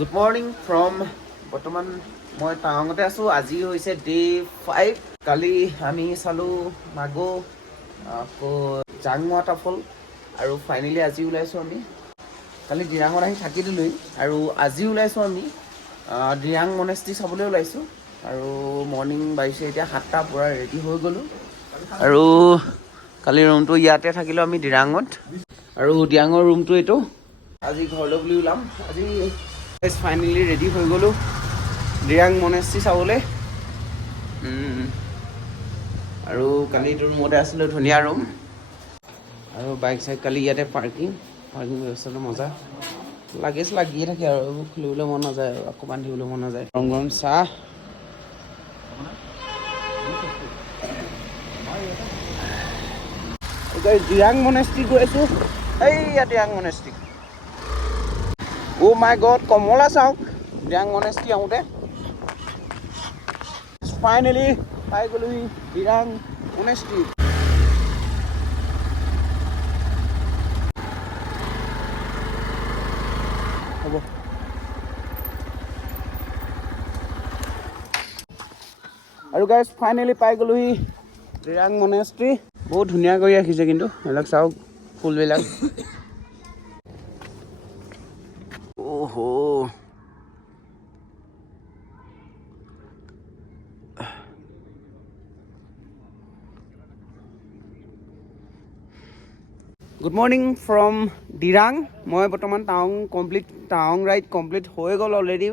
Good morning from বৰ্তমান মই টাৱাঙতে আছোঁ। আজি হৈছে ডে 5। কালি আমি চালোঁ মাগো, আকৌ জাং ৱাটাৰফল, আৰু ফাইনেলি আজি ওলাইছোঁ আমি। কালি দিৰাঙত আহি থাকি দিলোঁহি, আৰু আজি ওলাইছোঁ আমি দিৰাং মনেষ্ট্ৰী চাবলৈ ওলাইছোঁ। আৰু মৰ্ণিং বাজিছে এতিয়া 7টা, পূৰা ৰেডি হৈ গ'লোঁ। আৰু কালি ৰুমটো ইয়াতে থাকিলোঁ আমি দিৰাঙত, আৰু দিৰাঙৰ ৰুমটো এইটো। আজি ঘৰলৈ বুলি ওলাম। আজি ফাইনেলি ৰেডি হৈ গ'লোঁ দিৰাং মনেষ্ট্ৰী চাবলৈ। আৰু কালি এইটো ৰুমতে আছিলোঁ, ধুনীয়া ৰুম। আৰু বাইক চাইক কালি ইয়াতে পাৰ্কিং ব্যৱস্থাটো মজা। লাগেজ লাগিয়ে থাকে আৰু এইবোৰ খুলিবলৈ মন নাযায়, আৰু আকৌ বান্ধিবলৈ মন নাযায়। গৰম গৰম চাহ। দিৰাং মনেষ্ট্ৰী গৈ আছোঁ। এইয়া দিৰাং মনেষ্ট্ৰী। অ' মাই গড, কমলা চাওক দিৰাং মনেষ্ট্ৰী আহোঁতে। ফাইনেলি পাই গ'লোহি দিৰাং মনেষ্ট্ৰী। হ'ব। আৰু গাইজ ফাইনেলি পাই গ'লোহি দিৰাং মনেষ্ট্ৰী। বহুত ধুনীয়া কৰি ৰাখিছে কিন্তু, এইবিলাক চাওক ফুলবিলাক। অহ' গুড মৰ্ণিং ফ্ৰম দিৰাং। মই বৰ্তমান টাৱাং ৰাইড কমপ্লিট হৈ গ'ল অলৰেডি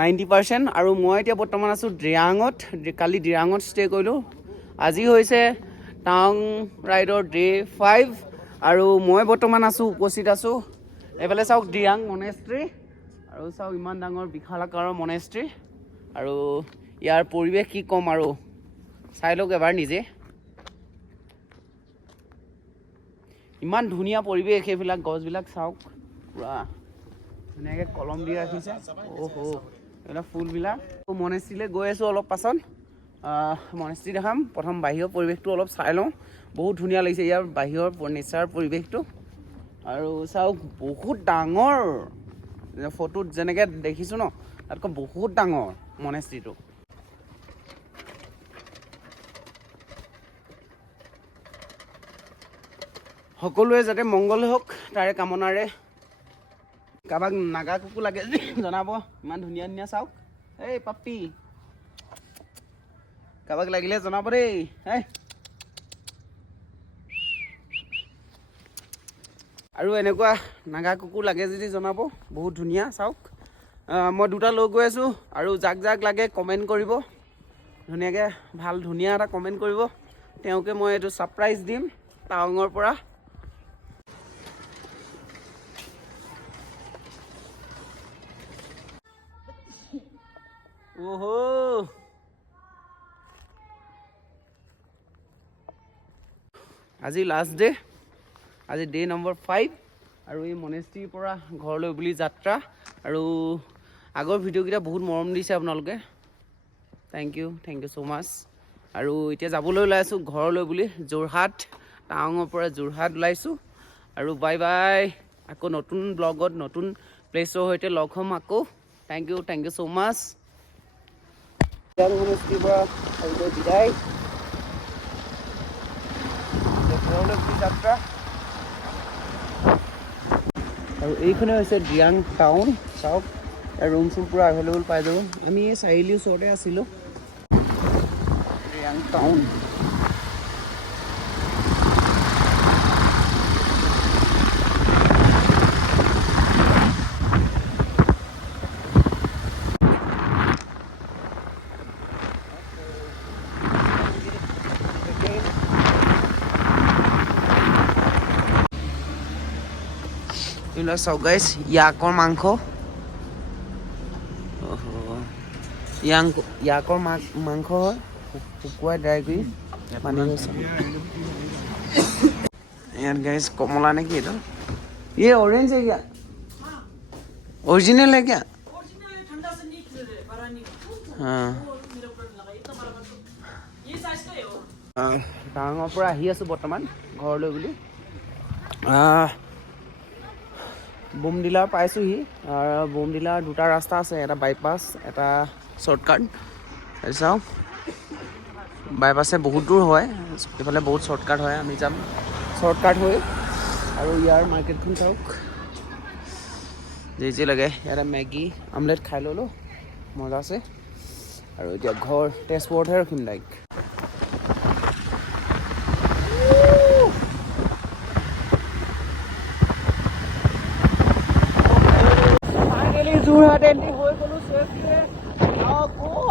90%। আৰু মই এতিয়া বৰ্তমান আছোঁ দিৰাঙত। কালি দিৰাঙত ষ্টে' কৰিলোঁ। আজি হৈছে টাৱাং ৰাইডৰ ডে 5, আৰু মই বৰ্তমান উপস্থিত আছোঁ এইফালে চাওক দিৰাং মনেষ্ট্ৰী। আৰু চাওক ইমান ডাঙৰ বিশাল আকাৰৰ মনেষ্ট্ৰী, আৰু ইয়াৰ পৰিৱেশ কি ক'ম আৰু, চাই লওক এবাৰ নিজে। ইমান ধুনীয়া পৰিৱেশ, এইবিলাক গছবিলাক চাওক পুৰা ধুনীয়াকৈ কলম দি ৰাখিছে। এইবিলাক ফুলবিলাক। মনেষ্ট্ৰীলৈ গৈ আছোঁ অলপ পাছত। মনেষ্ট্ৰী দেখাম, প্ৰথম বাহিৰৰ পৰিৱেশটো অলপ চাই লওঁ। বহুত ধুনীয়া লাগিছে ইয়াৰ বাহিৰৰ নেচাৰ পৰিৱেশটো। আৰু চাওক বহুত ডাঙৰ, ফটোত যেনেকৈ দেখিছোঁ ন, তাতকৈ বহুত ডাঙৰ মনেষ্ট্ৰীটো। সকলোৱে যাতে মংগল হওক তাৰে কামনাৰে। কাৰোবাক নাগা কুকু লাগে যদি জনাব। ইমান ধুনীয়া ধুনীয়া চাওক। এই পাপ্পি, কাৰোবাক লাগিলে জনাব দেই। আৰু এনেকুৱা নাগা কুকুৰ লাগে যদি জনাব। বহুত ধুনীয়া চাওক। মই 2টা লৈ গৈ আছোঁ, আৰু যাক যাক লাগে কমেণ্ট কৰিব ধুনীয়াকৈ, ভাল ধুনীয়া এটা কমেণ্ট কৰিব। তেওঁকে মই এইটো ছাৰপ্ৰাইজ দিম টাৱাঙৰ পৰা। আজি লাষ্ট ডে, আজি ডে নম্বৰ 5, আৰু এই মনেষ্ট্ৰীৰ পৰা ঘৰলৈ বুলি যাত্ৰা। আৰু আগৰ ভিডিঅ'কেইটা বহুত মৰম দিছে আপোনালোকে, থেংক ইউ ছ' মাছ। আৰু এতিয়া যাবলৈ ওলাই আছোঁ ঘৰলৈ বুলি, যোৰহাট। টাৱাঙৰ পৰা যোৰহাট ওলাইছোঁ। আৰু বাই বাই, আকৌ নতুন ব্লগত নতুন প্লেছৰ সৈতে লগ হ'ম আকৌ। থেংক ইউ ছ' মাছ। মনেষ্ট্ৰীৰ পৰা বিদায়, ঘৰলৈ বুলি যাত্ৰা। আৰু এইখনে হৈছে দিৰাং টাউন। চাওক ৰুম চুম পূৰা এভেইলেবল পাই যাব। আমি এই চাৰিআলিৰ ওচৰতে আছিলোঁ। দিৰাং টাউন। এইবিলাক চাওক গাইছ, ইয়াকৰ মাংস। ইয়াকৰ মাংস হয়, শুকুৱাই ড্ৰাই কৰি পানী গৈছে। ইয়াত গাইছ কমলা নেকি এইটো? ये ऑरेंज है क्या? ओरिजिनल है क्या? हाँ। টাৱাঙৰ পৰা আহি আছোঁ বৰ্তমান ঘৰলৈ বুলি। বোমডিলা পাইছোঁহি। বোমডিলাৰ দুটা ৰাস্তা আছে, এটা বাইপাছ এটা শ্বৰ্টকাট। চাওঁ বাইপাছে বহুত দূৰ হয়, এইফালে বহুত শ্বৰ্টকাট হয়। আমি যাম শ্বৰ্টকাট হৈ। আৰু ইয়াৰ মাৰ্কেটখন চাওক, যি লাগে। ইয়াতে মেগী আমলেট খাই ল'লোঁ, মজা আছে। আৰু এতিয়া ঘৰ তেজপুৰতহে ৰখিম ডাইৰেক্ট। ফাইনেলি যোৰহাট এণ্ট্ৰি হৈ গ'লোঁ চেফলি। আকৌ